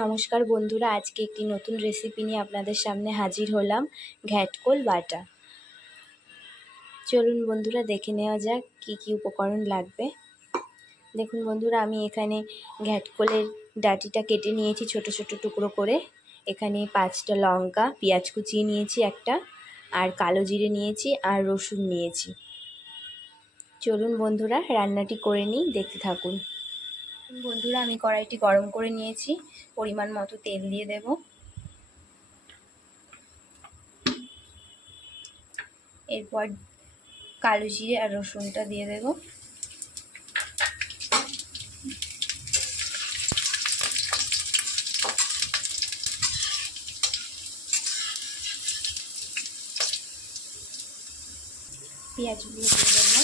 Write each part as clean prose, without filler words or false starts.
নমস্কার বন্ধুরা, আজকে একটি নতুন রেসিপি নিয়ে আপনাদের সামনে হাজির হলাম। ঘ্যাটকোল বাটা। চলুন বন্ধুরা দেখে নেওয়া যাক কি কি উপকরণ লাগবে। দেখুন বন্ধুরা, আমি এখানে ঘ্যাটকোলের ডাঁটিটা কেটে নিয়েছি ছোট ছোট টুকরো করে। এখানে 5টা লঙ্কা, পেঁয়াজ কুচিয়ে নিয়েছি একটা, আর কালো জিরে নিয়েছি, আর রসুন নিয়েছি। চলুন বন্ধুরা রান্নাটি করে নিই, দেখতে থাকুন। বন্ধুরা, আমি কড়াইটি গরম করে নিয়েছি, পরিমাণ মতো তেল দিয়ে দেব। এরপর কালো জিরে আর রসুনটা দিয়ে দেব। পেঁয়াজগুলো দিয়ে দেবো।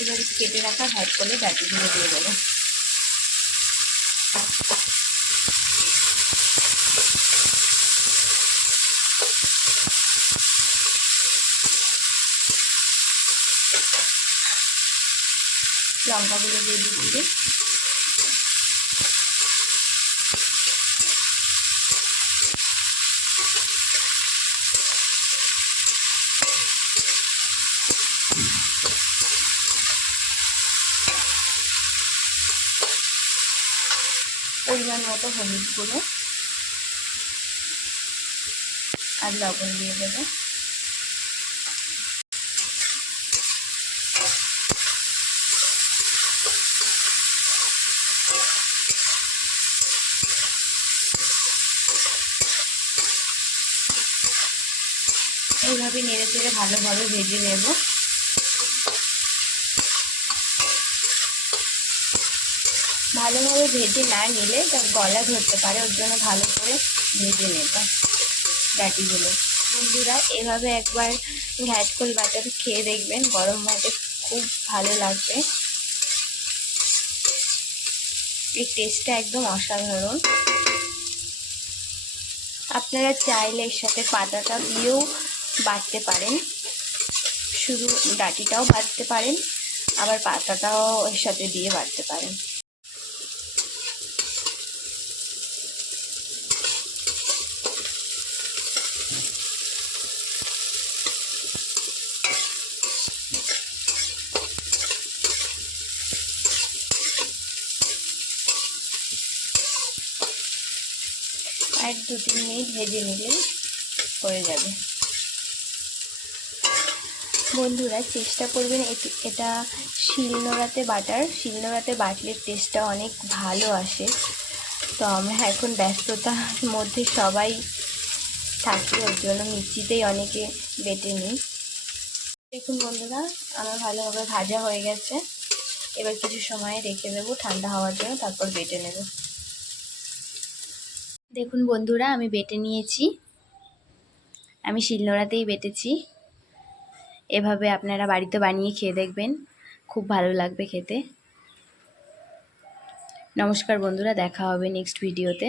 এবার কেটে রাখা ঘ্যাটকোলের ডাঁটিগুলো দিয়ে দেবো। লঙ্কাগুলো দিয়ে দিচ্ছি। পরিমাণ মতো হলুদ গুঁড়ো আর লবণ দিয়ে দেবো। এইভাবে নেড়ে চেড়ে ভালোভাবে ভেজে নেব। ভালোভাবে ভেজে না নিলে গলা ধরতে পারে, ওর জন্য ভালো করে ভেজে নেব ডাঁটিগুলো। বন্ধুরা, এভাবে একবার ঘ্যাটকোল বাটার খেয়ে দেখবেন, গরম ভাতে খুব ভালো লাগবে। এই টেস্টটা একদম অসাধারণ। আপনারা চাইলে এর সাথে পাতাটা দিয়েও বাটতে পারেন, শুধু ডাঁটিটাও বাটতে পারেন, আবার পাতাটাও এর সাথে দিয়ে বাটতে পারেন। আর 2-3 মিনিট ভেজে নিলেই হয়ে যাবে। বন্ধুরা, চেষ্টা করবেন এটা শিলনোড়াতে বাটার। শিলনোড়াতে বাটলে টেস্টটা অনেক ভালো আসে। তো আমরা এখন ব্যস্ততার মধ্যে সবাই থাকি, ওর জন্য মিক্সিতেই অনেকে বেটে নিই। দেখুন বন্ধুরা, আমার ভালোভাবে ভাজা হয়ে গেছে। এবার কিছু সময় রেখে দেবো ঠান্ডা হওয়ার জন্য, তারপর বেটে নেব। দেখুন বন্ধুরা, আমি বেটে নিয়েছি। আমি শিলনোড়াতেই বেটেছি। এভাবে আপনারা বাড়িতে বানিয়ে খেয়ে দেখবেন, খুব ভালো লাগবে খেতে। নমস্কার বন্ধুরা, দেখা হবে নেক্সট ভিডিওতে।